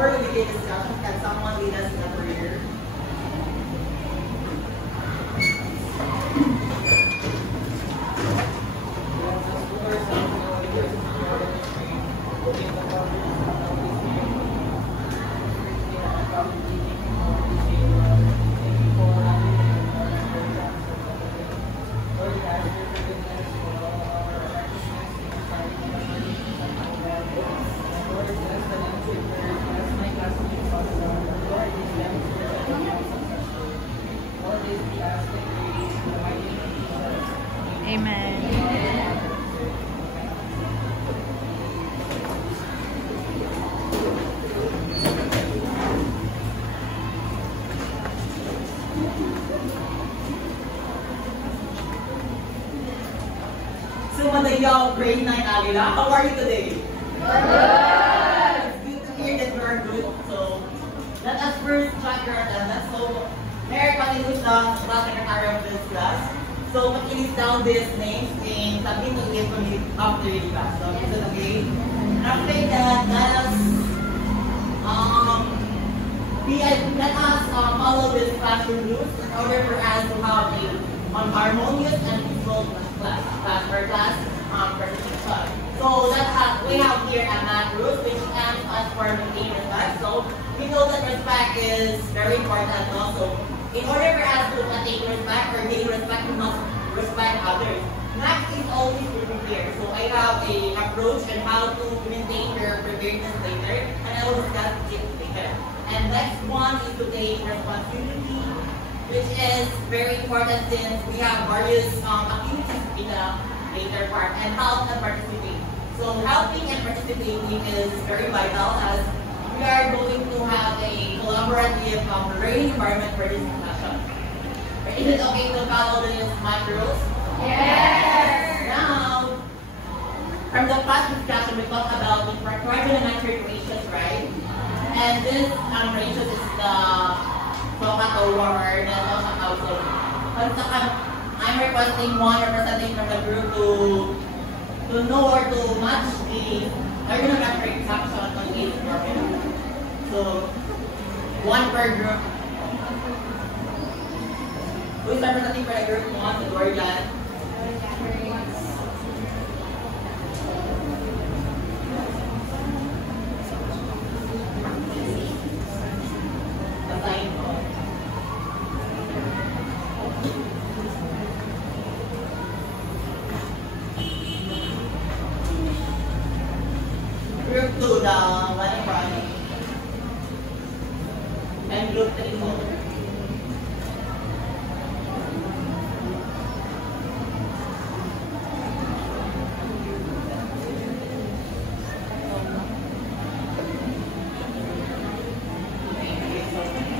before we begin discussion, can someone lead us in a prayer? Y'all, grade 9 Aguila. How are you today? Good! It's good to hear that you're good. So, let us first check your attendance. So, Mayor Connie was the class secretary of this class. So, please down these names and submit to it from it after the class. So, is it okay? And after that, let us follow this classroom rules in order for us to have a harmonious and peaceful class. Presentation. So we have here a math rules which stands as for maintaining respect. So we know that respect is very important also. In order for us to attain respect or gain respect, we must respect others. Next is always to prepare. So I have an approach on how to maintain your preparedness later, and I will discuss it later. And next one is to take responsibility, which is very important since we have various activities in the later part, and help and participate. So helping and participating is very vital as we are going to have a collaborative learning environment for this discussion. Is it okay to follow these math rules? Yes! Now, from the past discussion, we talked about the trigonometric ratios, right? And this ratios is the SOHCAHTOA or the also. I'm requesting one representative from the group to know or to match the trigonometric section on each formula. So, one per group. Who is representing for the group? One, the Dorian. Group 2, the one in front. And group 3 mo.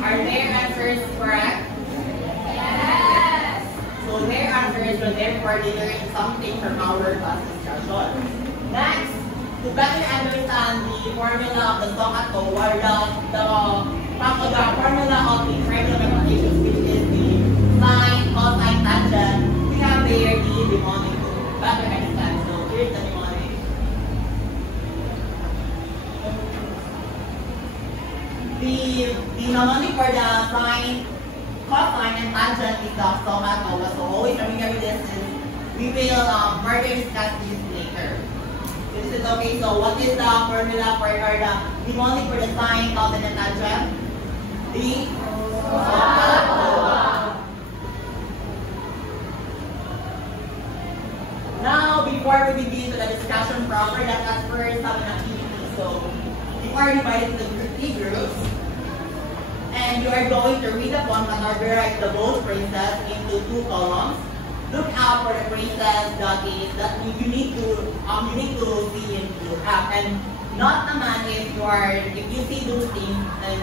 Are their answers correct? Yes! So their answers will therefore learn something from our class discussion. Next, to better understand the formula of the SOHCAHTOA or the formula of the trigonometric ratios, which is the sine, cosine, tangent, we have there the mnemonic to better understand. So here's the mnemonic. The mnemonic for the sine, cosine, and tangent is the SOHCAHTOA. So always familiar with this, and we will further discuss this later. Is it okay? So what is the formula for the mnemonic for the sine, cosine, and tangent? The SOHCAHTOA. Now, before we begin to the discussion proper, let us first have an activity. So you are divided into 3 groups, and you are going to read the poem and organize the both phrases into 2 columns. Look out for the phrases that you need to see in blue. And not naman if you see those things, then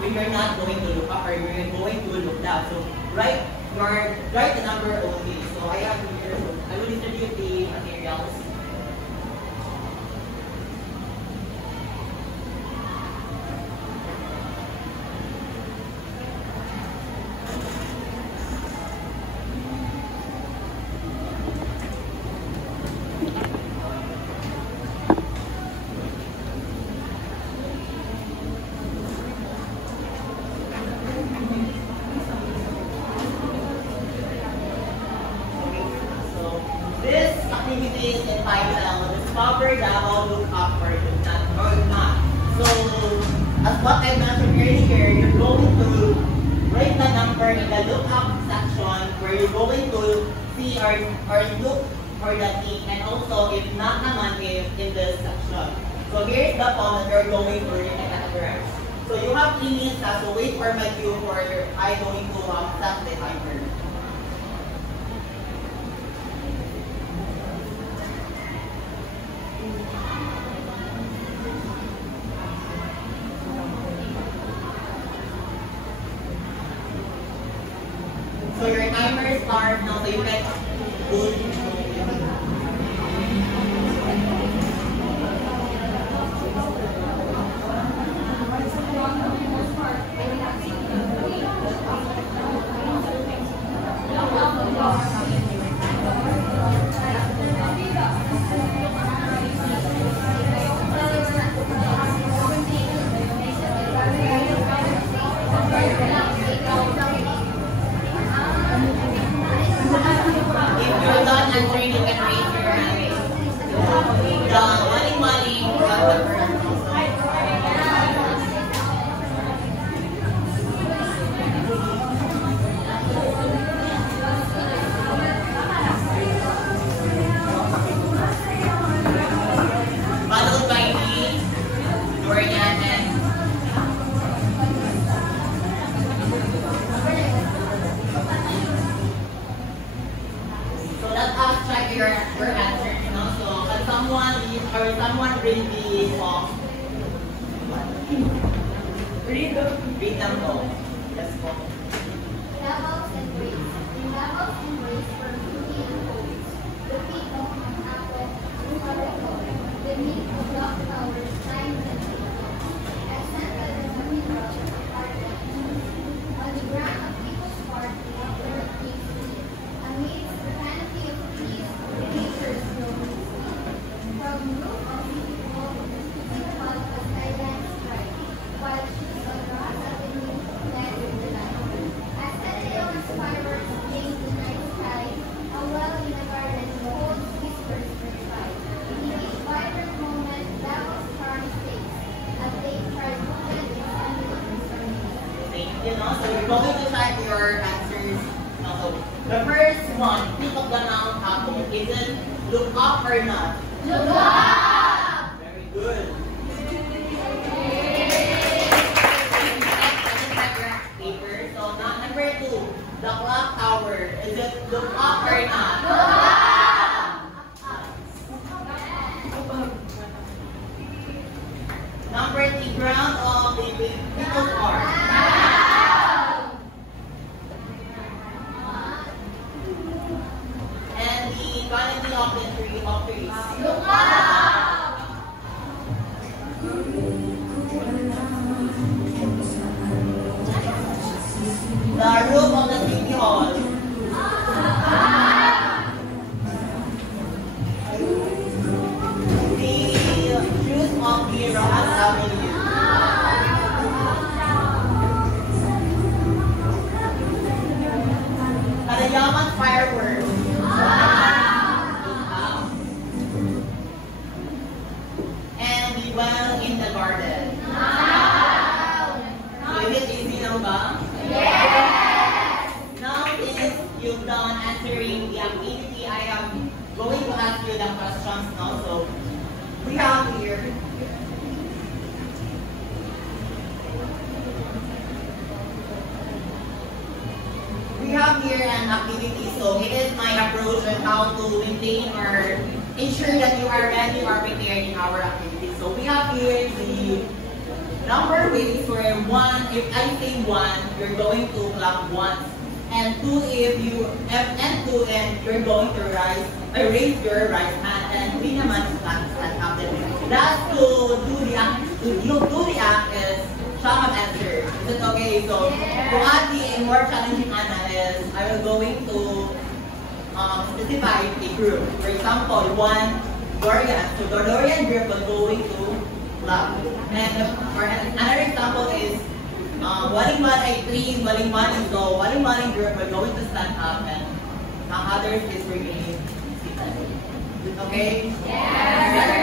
you're not going to look up or you're going to look down. So write the number only. So I have here. So I will introduce the materials. discover Davao, look up or not. So, as what I mentioned earlier, you're going to write the number in the look up section where you're going to see or look for the thing, and also if not naman in this section. So here's the font that you're going to read and categorize. So you have 3 minutes now, so wait for my cue for I going to start the timer. So your timer starts now, so you can do. Your answer, you know. So can someone read the song? Read them all. Let's go. Levels and grades. In levels and grades for beauty and codes, the peak of Mount Apple, the meat of Block Towers, Times and accented in the middle of the apartment. On the ground of People's Park, the earth takes lead, amidst the canopy of trees, nature's growing. From roof of City Hall, City Hall was skyline bright, while shoes on Ross Avenue led with the light. As Cataleon's fireworks blaze the night sky, a well in a garden holds whispers verified. In each vibrant moment, Davos stars face, as they charge movement in family. Thank you. No? So we're going to type your answers. No, so the first one, think of the noun apple. Is it look up or not? Look up! Very good. Paper. So now number 2, the clock tower. Is it look up or not? Look up! Number 3, ground of the People's Park. And the quantity of the tree of trees. Look up! The roof of the city hall. The shoes of the Roman Avenue. Kalayaman fireworks. And the well in the garden. So is it easy now ba? Now since you've done answering the activity, I am going to ask you the questions now. So we have here an activity. So it is my approach on how to maintain or ensure that you are ready or prepared in our activity. So we have here the number ways where 1, if I say 1, you're going to clap once. And 2, if you and 2, and you're going to raise your right hand, and 3 naman stand up. That's to do the act. To do the act is sum of answer. Is it okay? So to add the more challenging Anna is I will going to specify a group. For example, 1 Dorian. So the Dorian group will going to clap. And for another example is Waling-waling 3, waling-waling go. Waling-waling group will going to stand up, and others is remain seated. Okay? Yes.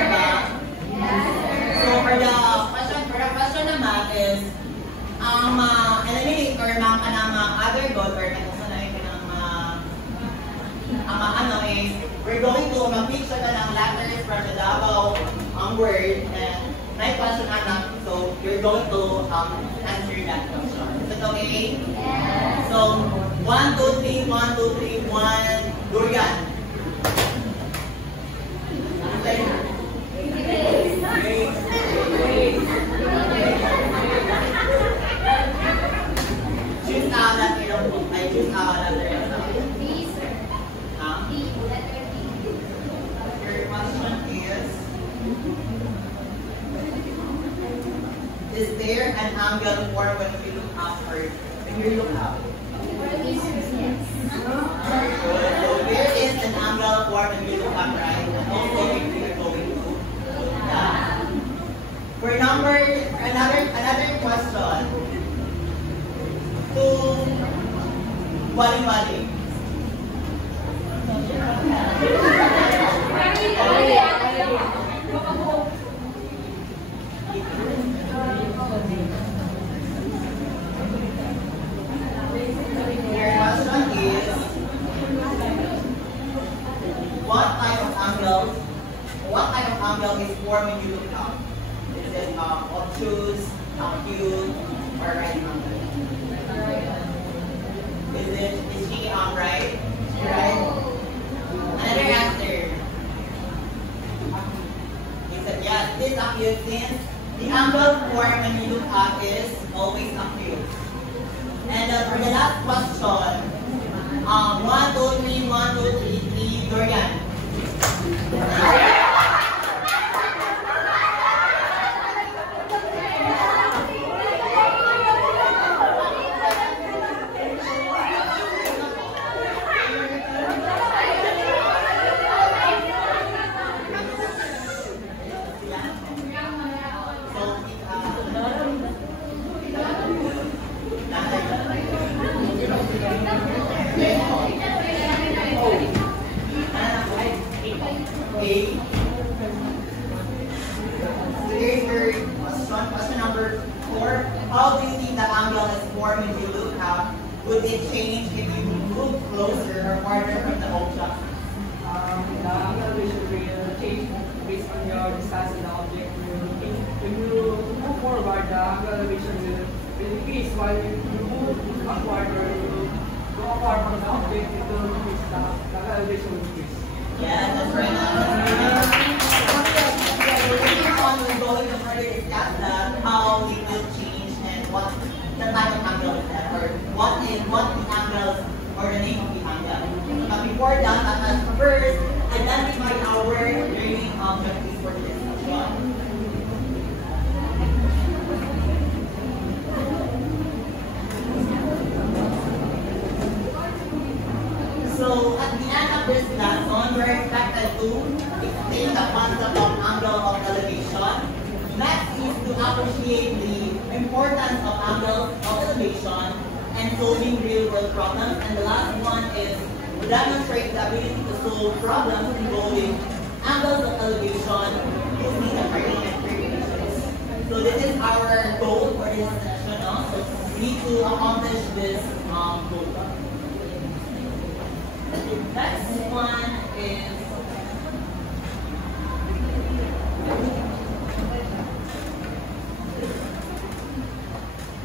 one word and 9 question anak. So you're going to answer that question. Is it okay? Yes. So 1, 2, 3, 1, 2, 3, 1, durian. Choose out that I choose out that B, sir. Huh? D, letter D. Your question is there an angle form when you look up or when you look up? Yes. Very good. So there is an angle form when you look up, right? And also if you're going to look down. For another question. To wali-wali. Your question is, what type of angle is formed when you look up? Is it obtuse, acute, or right angle? Is she right? Right? Another answer. He said yes, it is acute since the angle formed when you look up is always acute. And for the last question, 1, 2, 3, 1, 2, 3, 3, durian. Question number 4. How do you think the angle is formed when you look up? Would it change if you move closer or farther from the object? The angle will change based on your distance and the object. When you move forward, the angle elevation will increase, while when you move upward or you go apart from the object, it will decrease. The angle elevation will decrease. Yeah, that's right. We're going to further discuss that, how it will change and what the type of angle is that, or what the angle or the name of the angle. But before that, let us first identify our learning objectives for this discussion. So at the end of this lesson, we're expected to explain the concept of angle of elevation. Next is to appreciate the importance of angle of elevation and solving real-world problems. And the last one is to demonstrate the ability to solve problems involving angles of elevation using the trigonometric equations. So this is our goal for this session. So we need to accomplish this goal. The next one is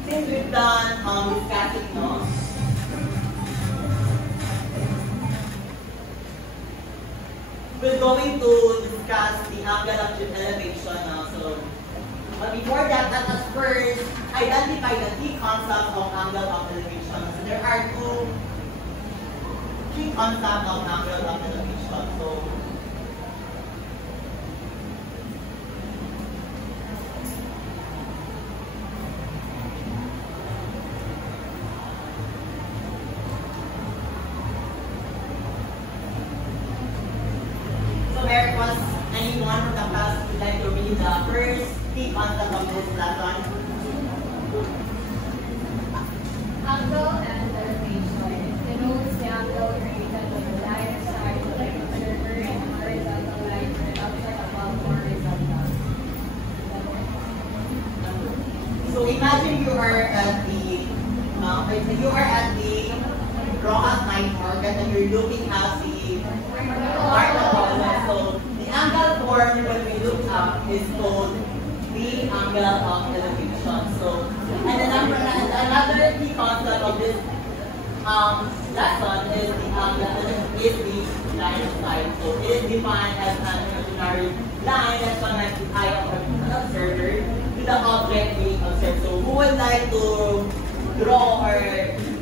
since we've done static laws, we're going to discuss the angle of elevation now. But before that, let us first identify the key concepts of angle of elevation. So there are two key concepts of angle of elevation. So there was anyone from the class who would like to read the first key concept of this lesson? Angle and elevation denotes the angle created by the line side of the observer and horizontal line with outside above horizontal. So imagine you are at the Rojas Night Market and you're looking at the Market. So the angle formed when we look is called the angle of elevation. So, and another key concept of this lesson is the line of sight. So it is defined as an imaginary line that connects the eye of an observer to the object being observed. So who would like to draw or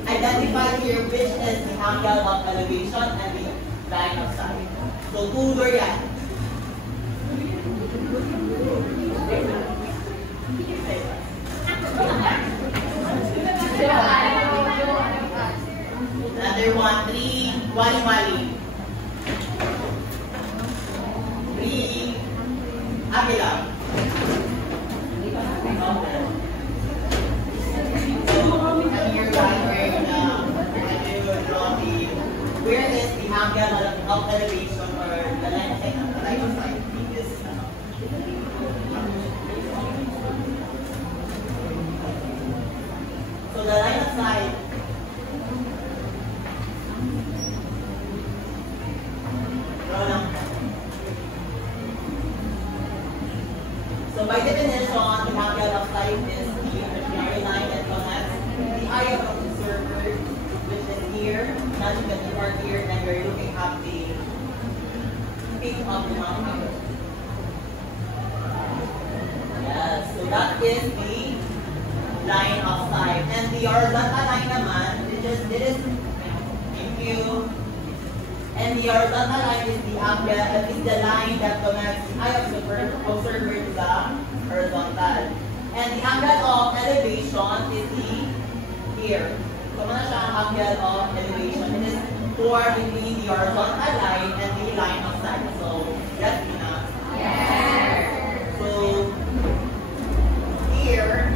identify here which is the angle of elevation and the line of sight? So Tudor yan. Another one, 3, wali-wali. 3, Avila. Where is the angle of elevation or the line of sight? So the line of sight so by definition, the angle of sight is the imaginary line that connects the eye of the observer, which is here, as you can see right here, and we're looking at the peak of the mountain. Yes, so that is the line of sight. And the horizontal line naman, it is in view. And the horizontal line is the angle, that is the line that connects the eye of the observer to the horizontal. And the angle of elevation is here. So muna siya ang angle of elevation. It is formed between the horizontal line and the line of sight. So, yes, Ina? Yes! So, here,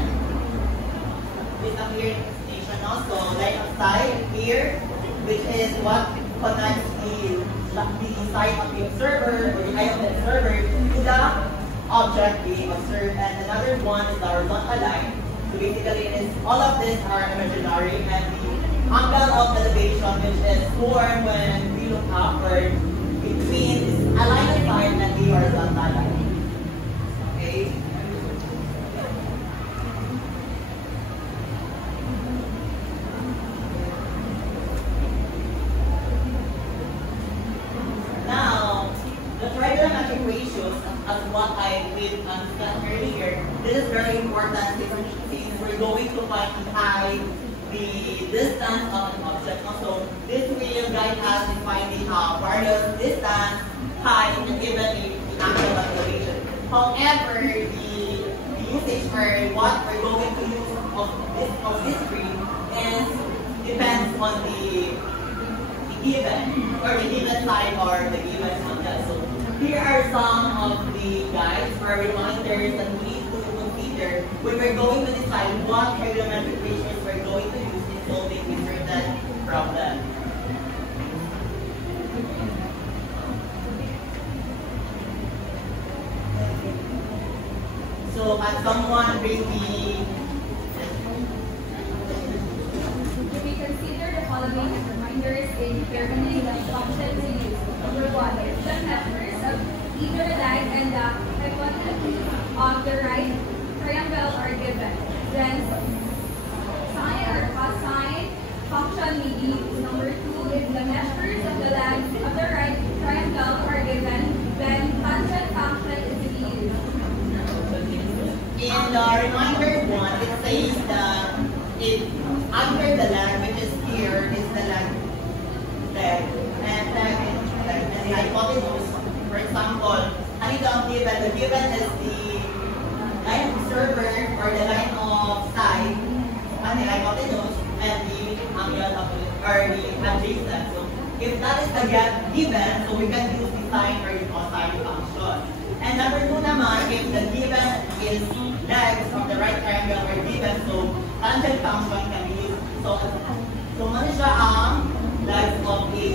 this appears station also, line of sight here, which is what connects the sight of the observer or the eye of the observer to the object being observed. And another one is the horizontal line. So basically, it is all of these are imaginary, and the angle of elevation, which is formed when we look upward between a line of sight and the horizontal line. Okay. Trigonometric ratios, as what I did understand earlier, this is very important since we're going to find the distance of an object. Also, this will guide us in finding various distance, height, and even the angle of elevation. However, the usage or what we're going to use of this screen is depends on the given side or the given concept. So here are some of the guides or reminders that we need to consider when we're going to decide what trigonometric ratios we're going to use in solving a certain problem. So, can someone bring the... We consider the following reminders in determining the function to use. Number 1 is the measures of either line and the hypotenuse of the right triangle are given. Then sine or cosine function may be used. Number 2 is the measures of the length of the right triangle are given. Then tangent function is to be used. In the reminder 1, it says that under the leg, which is here, is the leg, and the hypotenuse. For example, anito ang given? The given is the line of observer or the line of sight, and the hypotenuse, and the angle of or the adjacent. So if that is the given, so we can use the sine or the cosine function. And number 2 naman, if the given is legs of the right triangle or given, so tangent function can be used. So ano siya ang legs of a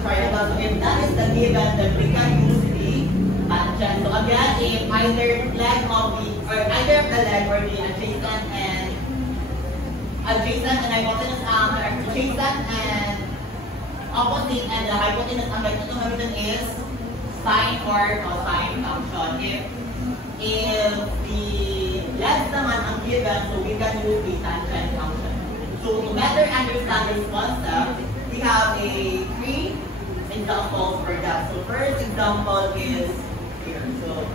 triangle. So if that is the given, then we can use the tangent. So again, if either leg of the either the leg or the adjacent and hypotenuse, the adjacent and opposite and the hypotenuse ang gamitin is sine or cosine function. If the less naman ang given, so we can use the tangent function. So to better understand this concept, we have a 3 examples for that. So first example is here. So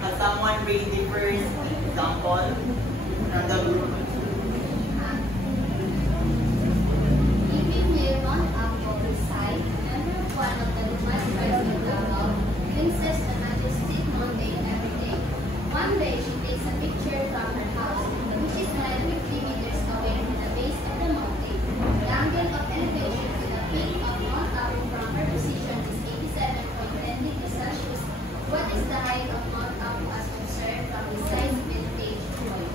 has someone read the first example from the group? One day, she takes a picture from her house, which is 950 meters away from the base of the mountain. The angle of elevation to the peak of Mount Apu from her position is 87.10 degrees Celsius. What is the height of Mount Apu as observed from the side vantage point?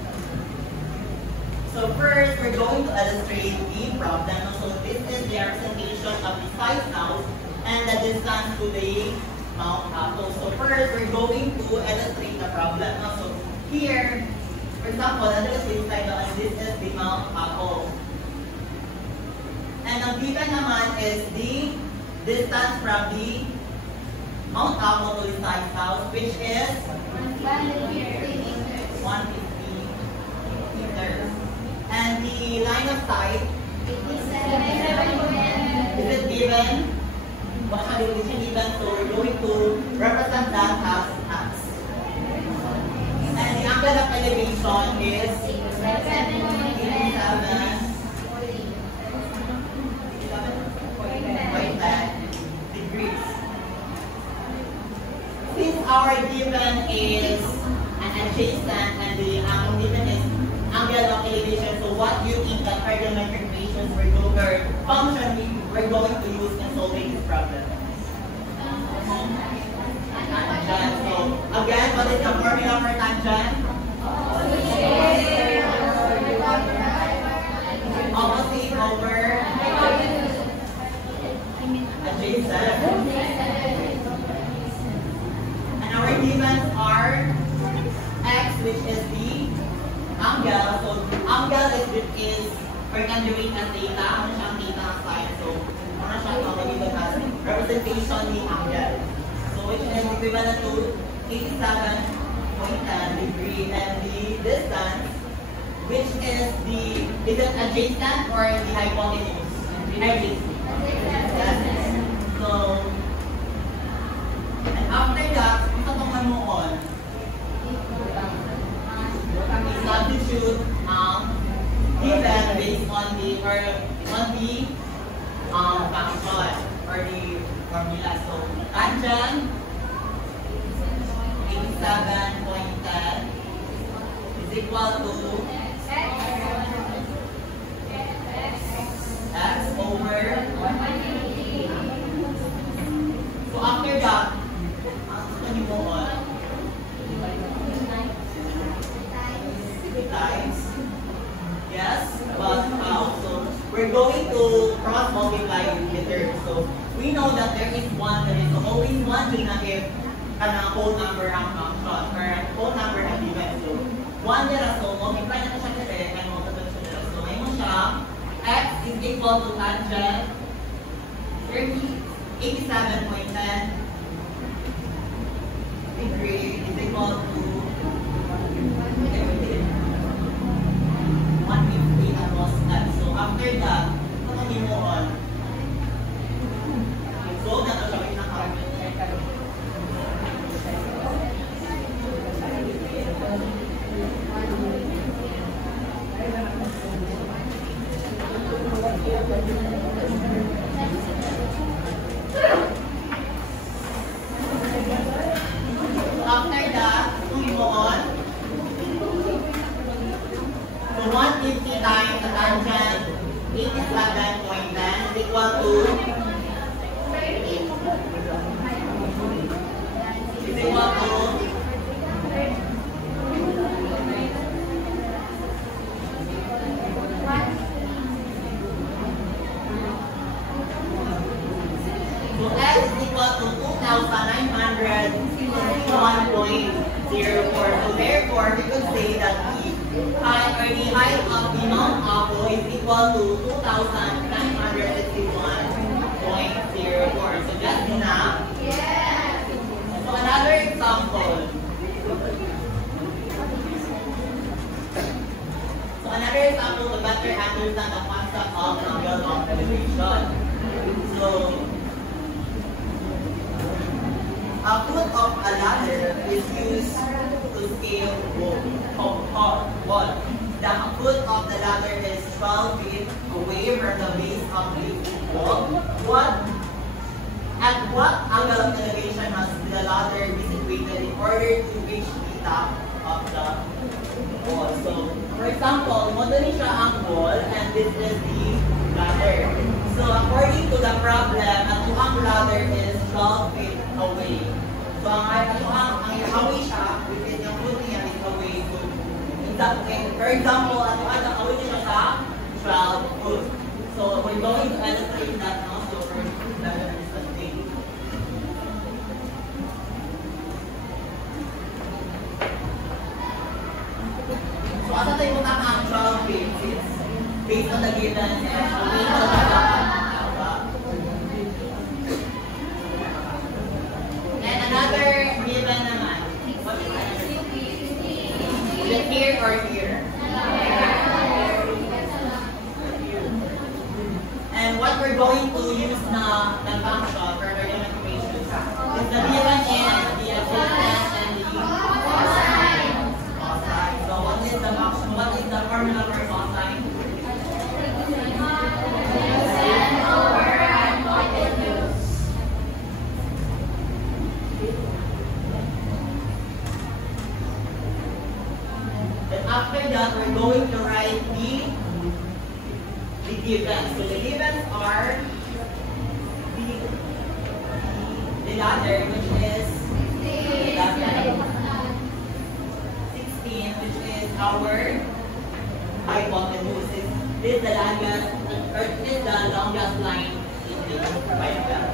So first, we're going to illustrate the problem. So this is the representation of the side house and the distance to the Mount Apu. So first, we're going to illustrate the problem. So here, for example, this is the Mount Apu. And ang given naman is the distance from the Mount Apu to the side house, which is 150 meters. 150 meters. And the line of sight, 87.10. is it given? What are the condition given? So we're going to represent that as x. And the angle of elevation is 87.10 degrees. Since our given is an adjacent and the angle given is angle of elevation, so what do you think that trigonometric equations or function we're going to use in solving this problem? Tangent. So again, what is the formula for tangent? Opposite over adjacent. And our givens are x, which is the angle. So angle is perpendicular at theta. Ano siyang theta ng sine? So ano siyang tawagin doon as representation ni angle. So which is equivalent to 87.10 degree, and the distance, which is it adjacent or the hypotenuse? Adjacent. So and after that, kung sa tungan mo on, substitute given based on the function or the formula. So tangent 87.10 is equal to x over 180. So after that, ang mo on times. Yes, but how? So we're going to cross multiply the terms. So we know that there is one, there is always one na if whole number ang function or whole number ang given. So one nila, so multiply na siya direct and multiple siya nila. So ngayon siya, x is equal to tangent 87.10 degree is equal to 150 and was x. So after that, pagkagin mo on. So na ito siya pinaka. After that, kung mo on, so 150 times the tangent 87.10 is equal to So x is equal to 2,961.04. So therefore, we could say that the height of the Mount Apu is equal to 2,961.04. So just enough. Yes. another example. Another example to better understand the concept of angle of elevation. So, a foot of a ladder is used to scale wall. The foot of the ladder is 12 feet away from the base of the wall. At what angle of elevation must the ladder be situated in order to reach the top of the wall? So, for example, modern siya ang wall and this is the ladder. So, according to the problem, ang ladder is 12 feet away. So, ang away siya, within yung foot niya is away. So, for example, ang away niya sa 12 foot. So, we're going to illustrate that now. So, first, ladder is the thing. So, asa tayo kung ang actual basis based on the given and another given naman. What is that? Is it here or here? And what we're going to use na function for our information is the given and the adjustment and the cosine. So what is the function? What is the formula for cosine? Then after that, we're going to write the givens. So the givens are the ladder, which is 16, which is our hypotenuse. This is the longest, or this is the longest line in the Bible.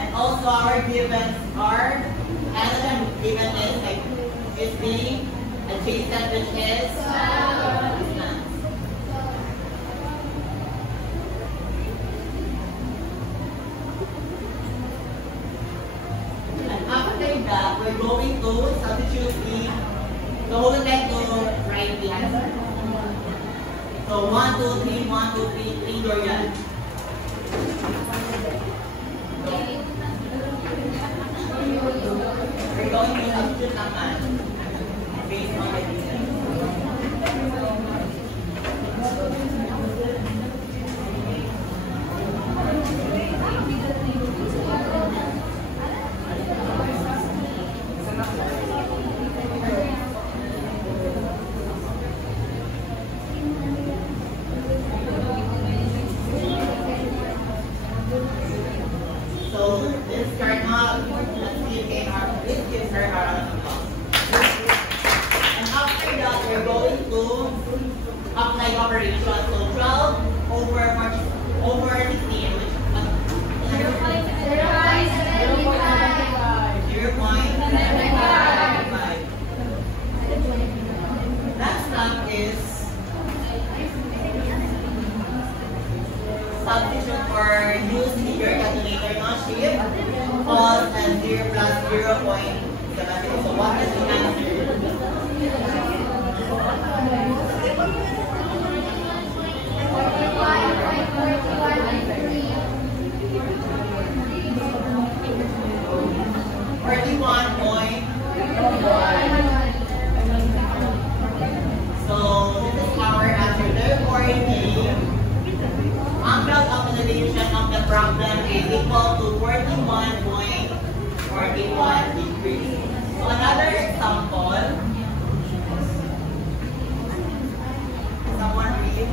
And also our givens are, another given is the adjacent, which is distance. And after that, we're going to substitute the whole like to write the answer. So 1, 2, 3, 1, 2, 3, 3 Dorian. We're going to substitute naman based on the distance. So this start now, let's give her our and after that, we're going to apply operation. So 12 over 16, which is 0.75. Next step is substitute or use your calculator, not shift, cos and 0 plus 0.7. So what is the answer? So this is our answer. Therefore, the angle of elevation of the problem is equal to 41.41 degrees. So another example. Someone read.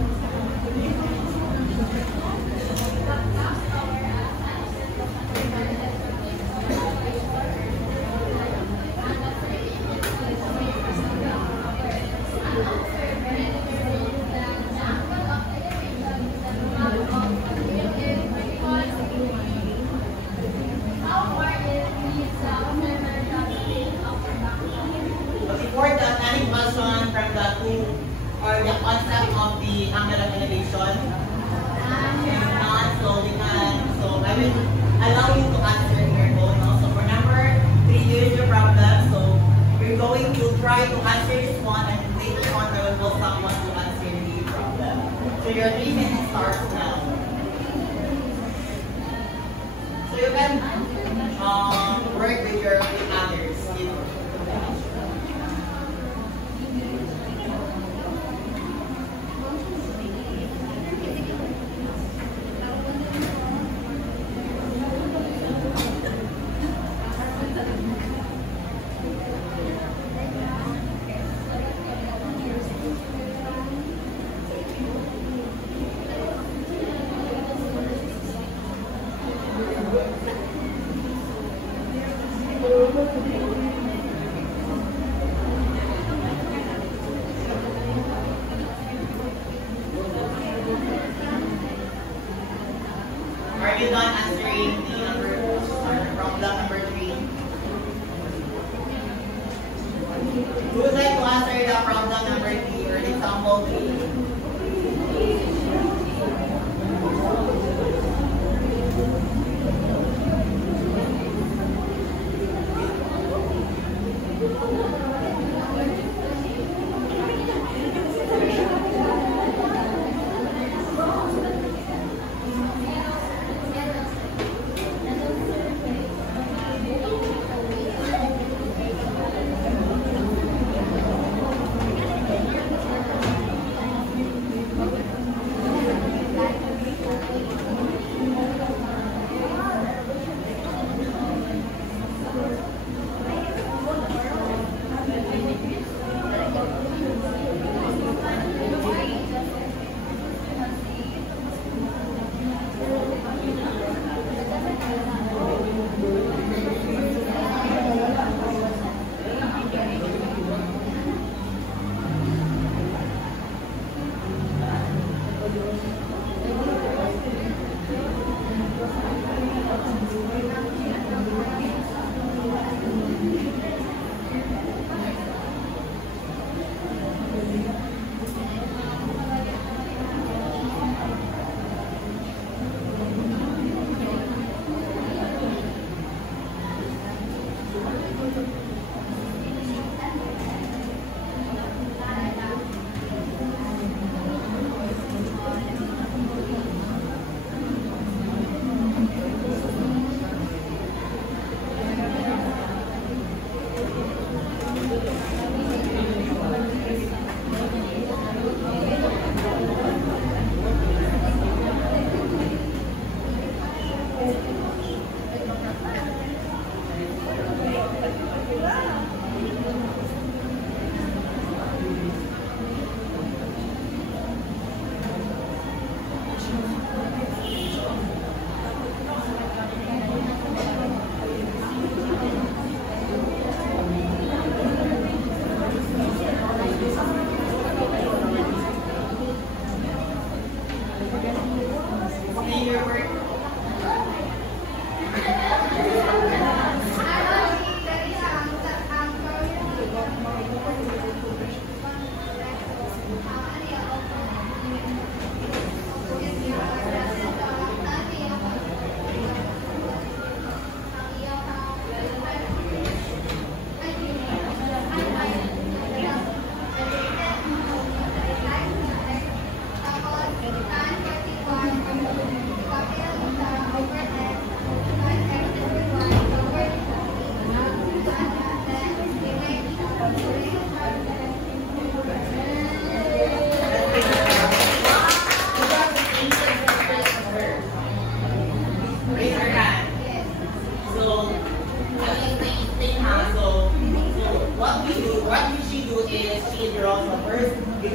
Before that, any question from the two or the concept of the angle of elevation? If not, so we can, so I will allow you to answer your goal. No? So for number 3, here's your problem. So we're going to try to answer this one, and later on I will call someone to answer the problem. So your 3 minutes starts now. So you can work with others. Are you done answering the problem number 3? Who would like to answer the problem number 3 or the example 3?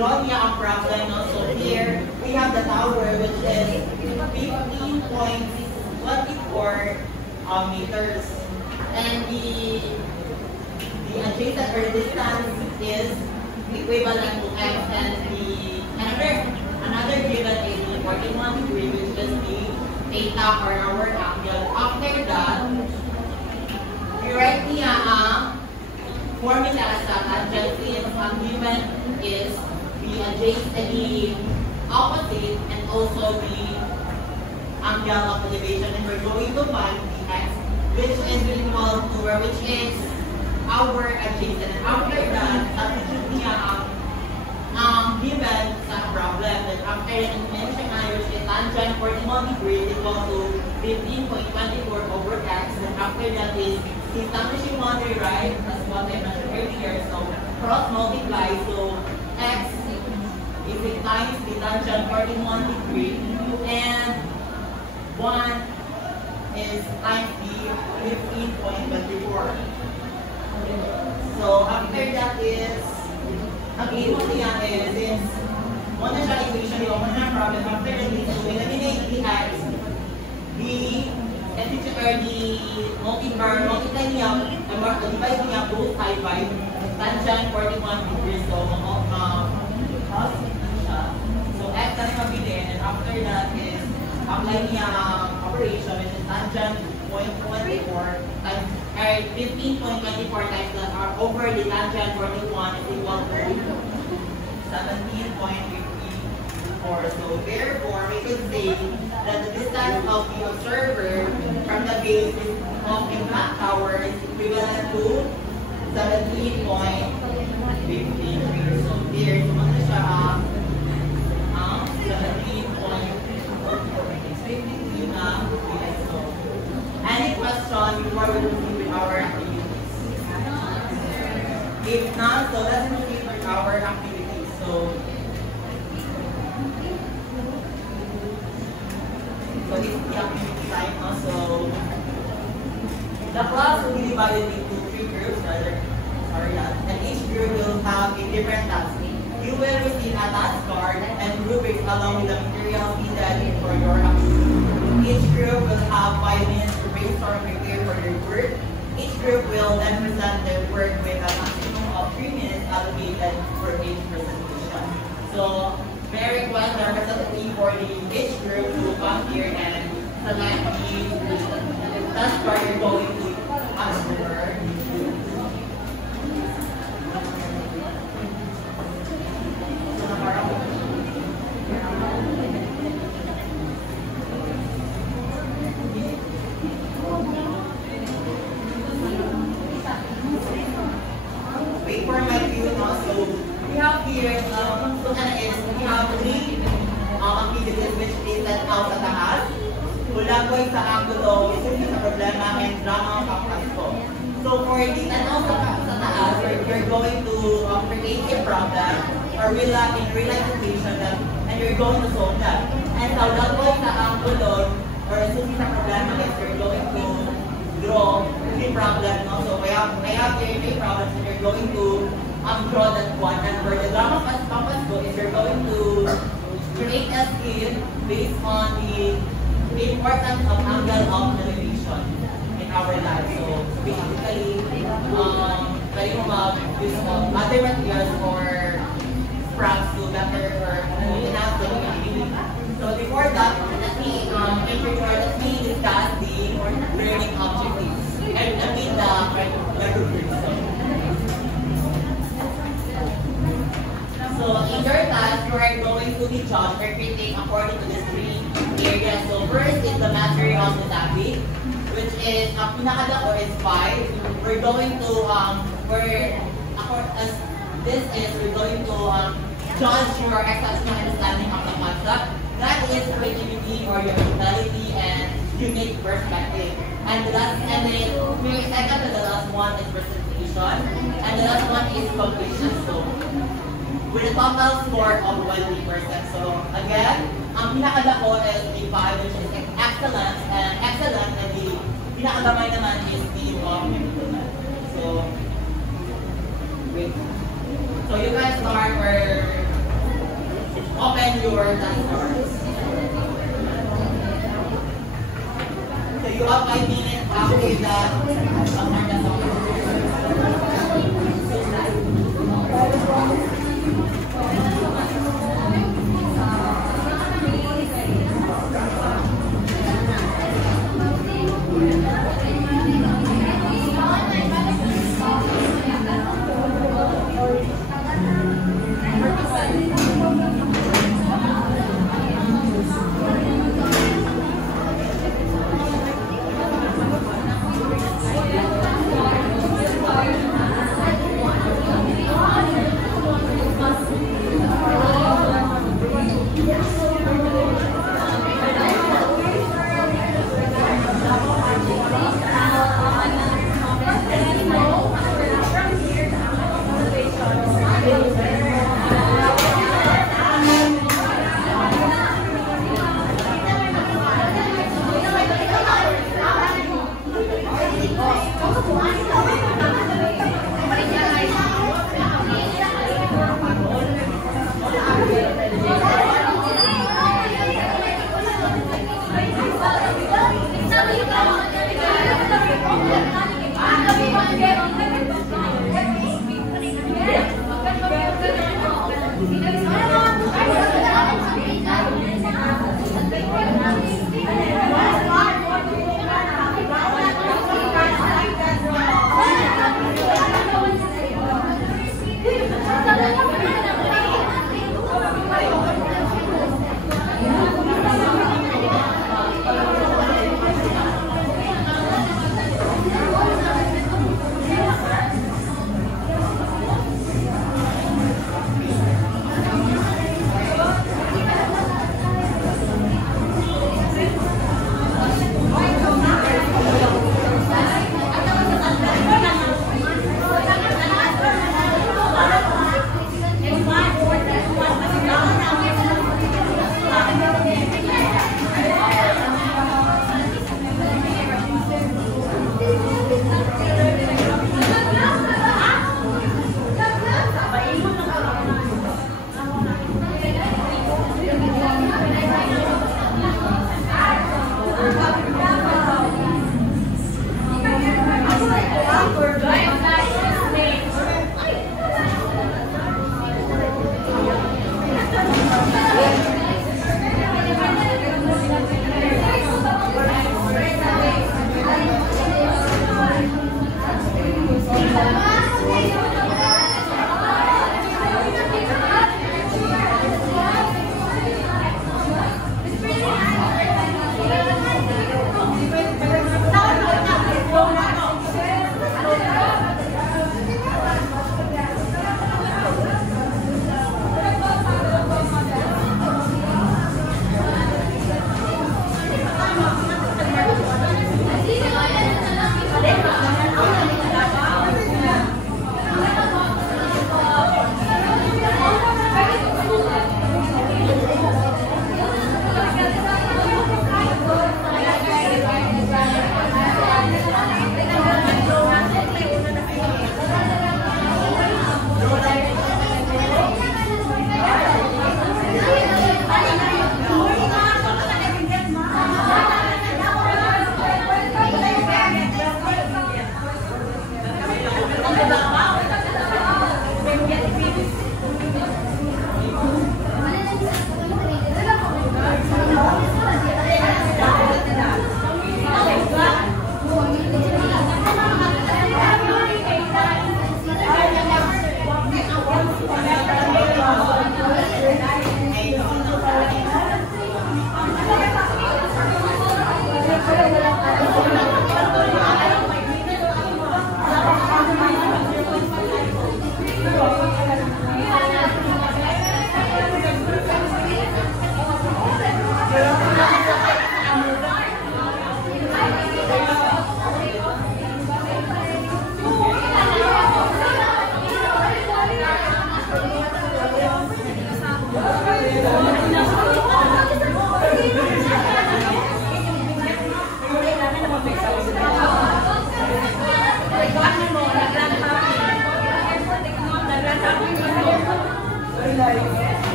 draw niya ang problem. No? So here, we have the tower which is 15.24 meters. And the adjacent or distance is equivalent to x, and another given is 41 degrees, which is the theta or our angle. After that, we write niya ang formula sa adjacent. Ang given is the adjacent, the opposite, and also the angle of elevation. And we're going to find which is equal to, or which is our adjacent. And after that, substitute niya given sa problem. Then after that, mention na which is tangent 41 degrees equal to 15.24 over x. Then after that is establishing boundary, right? That's what I mentioned earlier. So cross multiply. So x is times the tangent 41 degree, and 1 is times the 15.24. So after that is, ang input niya is one na siya equation, yung one na problem. After that is, so eliminate the x, multiply niya, divide niya both side by tangent 41 degrees. So cos siya. So x na rin mabilin, and after that is apply niya operation, which is tangent 0.24 times 15.24 times the over the tangent 41 is equal to 17.54. So therefore, we could say that the distance of the observer from the base of the clock tower is equivalent to 17.53. So there, so ano siya 17.53 na. So any question before we proceed with our activities? If not, so let's proceed with our activities. So this is the activity time. So the class will be divided into 3 groups, and each group will have a different task. You will receive a task card and rubrics along with the materials needed for your activity. Each group will have 5 minutes to brainstorm and prepare for your work. Each group will then present their work with a maximum of 3 minutes allocated for each presentation. So may I request the representative for each group to come here and select the task card you're going to answer. Wait for my view now. So we have here, we have 3 activities which is set out sa taas. Ulagoy sa angulo, isunin sa problema, and drama ang kapasko. So for the tanaw sa taas, you're going to create a problem or in real-life situation and you're going to solve that. And sa ulagoy sa angulo or isunin sa problema is you're going to draw the problem. No? So I have here 3 problems and you're going to draw that one. And for the drama kapasko is you're going to create a scheme based on the importance of angle of elevation in our life. So basically, pwede mo mag-use of other materials or props to better or enhance the activity. So before that, let me discuss the learning objectives. And I mean the rubrics. So in your class, you are going to be judged or rating according to these 3 areas. So first is the mastery of the topic, which is pinakadako is 5. We're going to we're going to judge your exceptional understanding of the concept. That is creativity or your mentality and unique perspective. And the second and the last one is presentation, and the last one is completion. So with a total score of 20%. So again, ang pinakadako is the 5, which is excellent, and the pinakagamay naman is the improvement. So wait. So you guys start or open your task cards. So you have 5 minutes after that.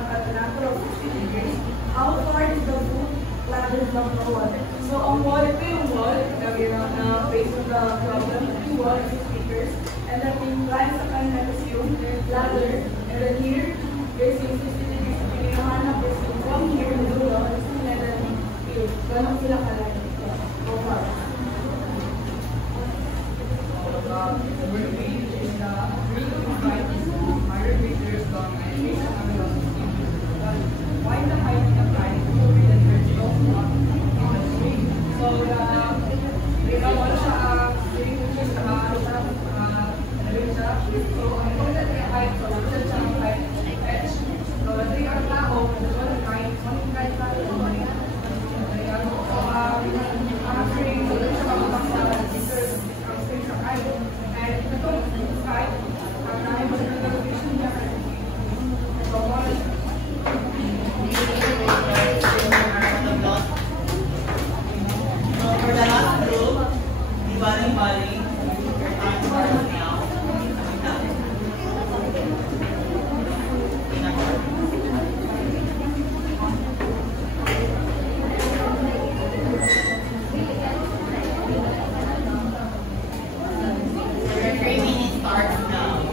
at an angle of 60 degrees. How far is the foot ladder from the wall? So, ang wall, ito yung wall na based on the problem. Yung wall is 6 meters. And then yung line sa kanila is yung ladder. And then here, is yung 60 degrees. So, pinahanap is yung from here, yung dulo, is yung letter here. Ganun sila kalay. So far. Why the height of the line is so that there's no block in the street? So, wala siya, yung cookies, ano siya, so, ang total niya height, so, wala siya ang height edge. So, ito yung tao, one height tayo, so, after yung wala siya kapag sa ang space sa height, and ito, height, ang nahin mo sa location niya, so, For the last group, bali-bali, your time starts now. Your 3 minutes starts now.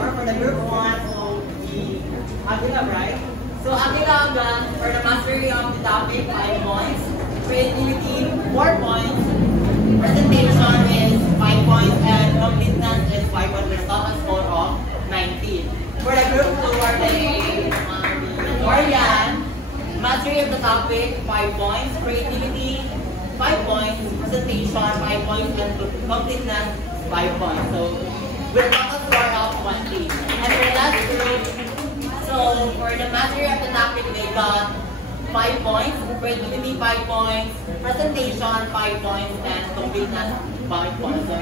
For the group 1, so the Agila, right? So Agila, for the mastery of the topic, 5 points. Creativity, 4 points. Presentation is 5 points, and completeness is 5 points with a total score of 19. For the group 2, are the Dorian, mastery of the topic, 5 points. Creativity, 5 points. Presentation, 5 points, and completeness, 5 points. So with a total score of 20. And for the last group, so for the mastery of the topic, they got 5 points, creativity 5 points, presentation 5 points, and completeness 5 points. So,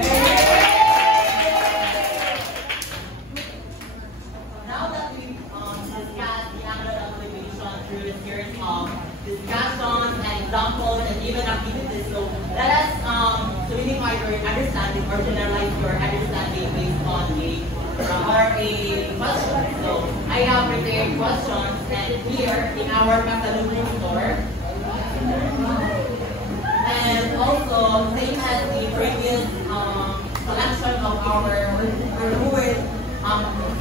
now that we've discussed the angle observation through the series of discussions and examples and even activities, so let us solidify your understanding or generalize your understanding based on a question. So I have prepared questions, and here in our Mactalumno store, and also same as the previous selection of our word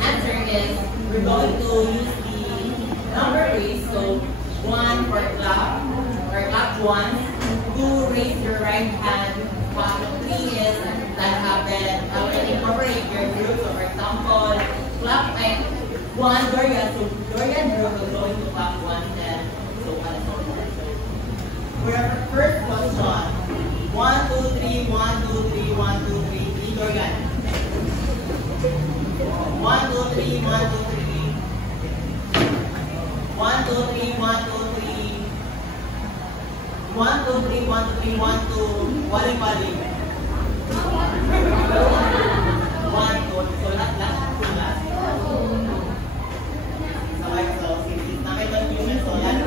answer is we're going to use the number raise. So 1 for clap, or clap 1, 2 raise your right hand, 3 is that happen. I will incorporate your group. So for example, clap 1 Dorian, so Dorian group is going to clap 1 and so on and so forth. So for our first question, 1, 2, 3, 1, 2, 3, 1, 2, 3, 3 Dorian. 1, 2, 3, 1, 2, 3. 1, 2, 3, 1, 2, 3. 1, 2, 3, 1, 2, 3, 1, 2, wali-wali. 1, 2, so last, 2 last. So, since na may confusion, so yan,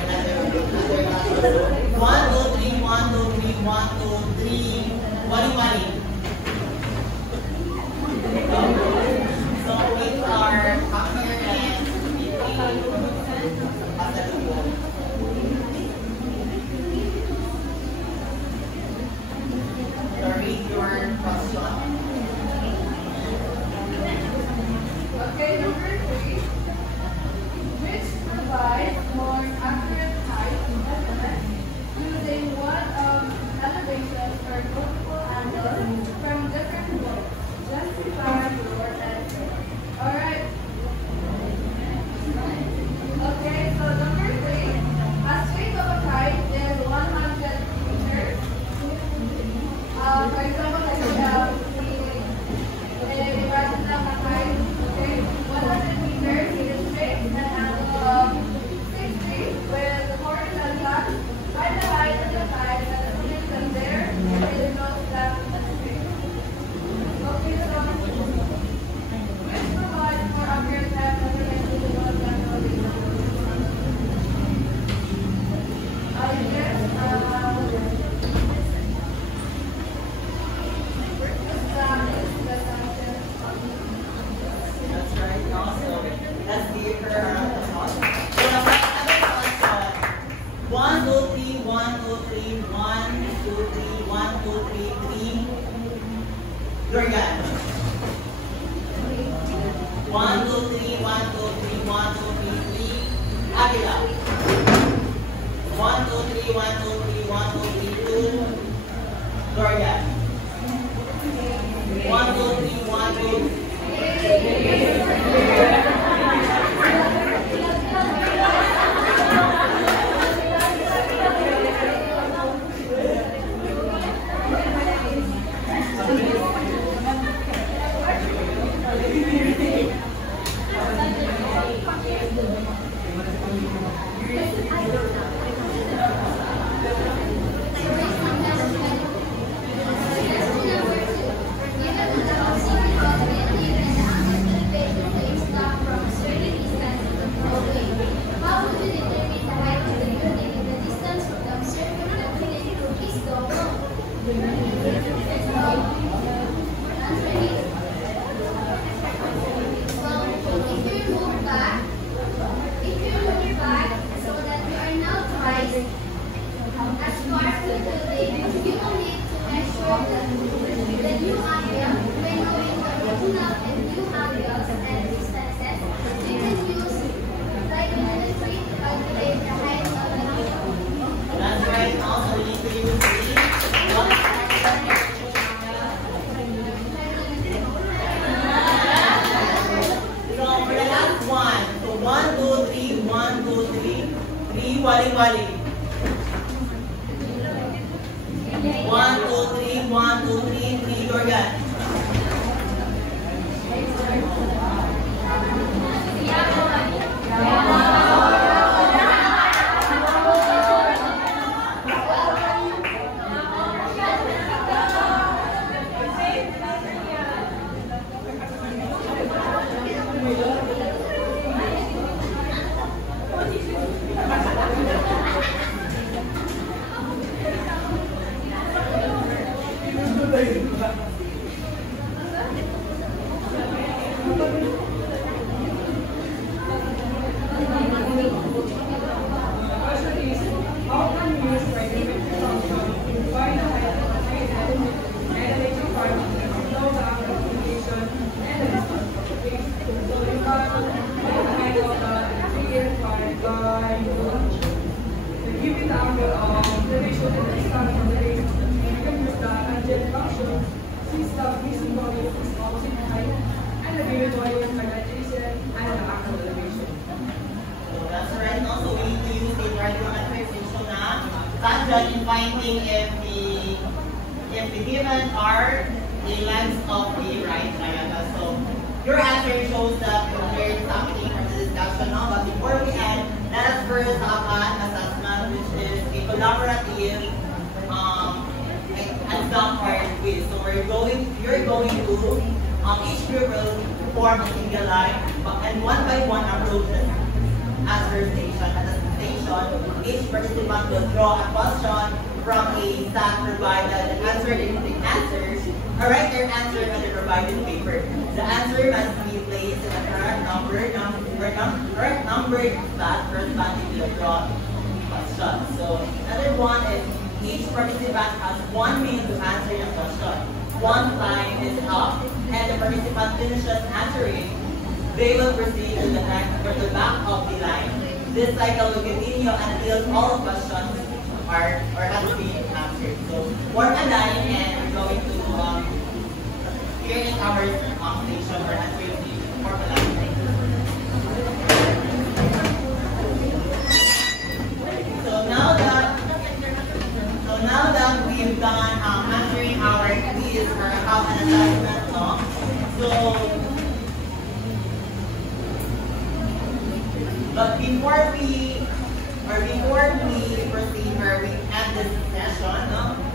another 1, 2, 3, 1, 2, 3, 1, 2, 3, wali-wali. So, with our partner and Jordan. 1, 2, 3, 1, 2, 3, 1, 2, 3, 3. Avila. 1, 2, 3, 1, 2, 3, 1, 2, 3, 2. Jordan. 1, 2, 3, 1, 2. Wali. 1, 2, 3, 1, 2, 3, 3, Jordan. In finding if the given are the lengths of the right triangle. So your answer shows that you learned something from the discussion now. But before we end, let us first have an assessment, which is a collaborative exam part quiz. So you're going to each group will form a single line and one by one approach the answer station. At the station, each participant will draw a question from a stack provided and answer the answers, or write their answer on the provided paper. The answer must be placed in a correct numbered slot corresponding to the draw question. So another one is each participant has 1 minute to answer the question. Once time is up and the participant finishes answering, they will proceed to the back of the line. This cycle will continue until all questions are has been answered. So form a line and we're going to here is our station for answering the form a line. So now that we've done answering our quiz or how an assessment long. But before we proceed where we end this session,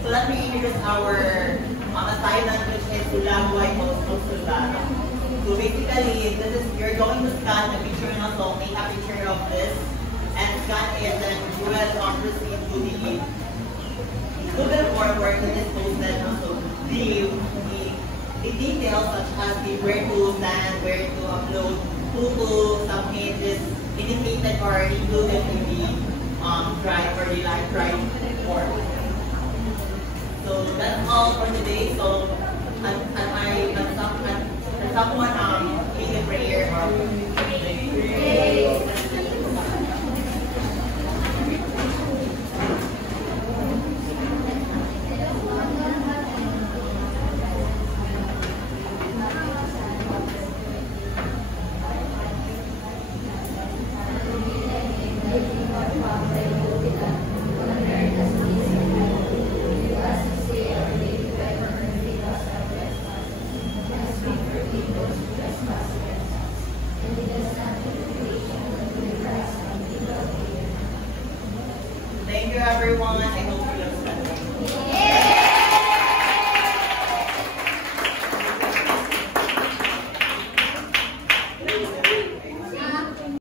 so let me introduce our assignment, which is Sulagway Sultan. So basically, you're going to scan the picture and also make a picture of this and scan it, and you will proceed to the Google form where it is posted also the details such as where to send, where to upload, who to submit this indicated or included in the drive or the live drive form. So that's all for today. So and someone lead the prayer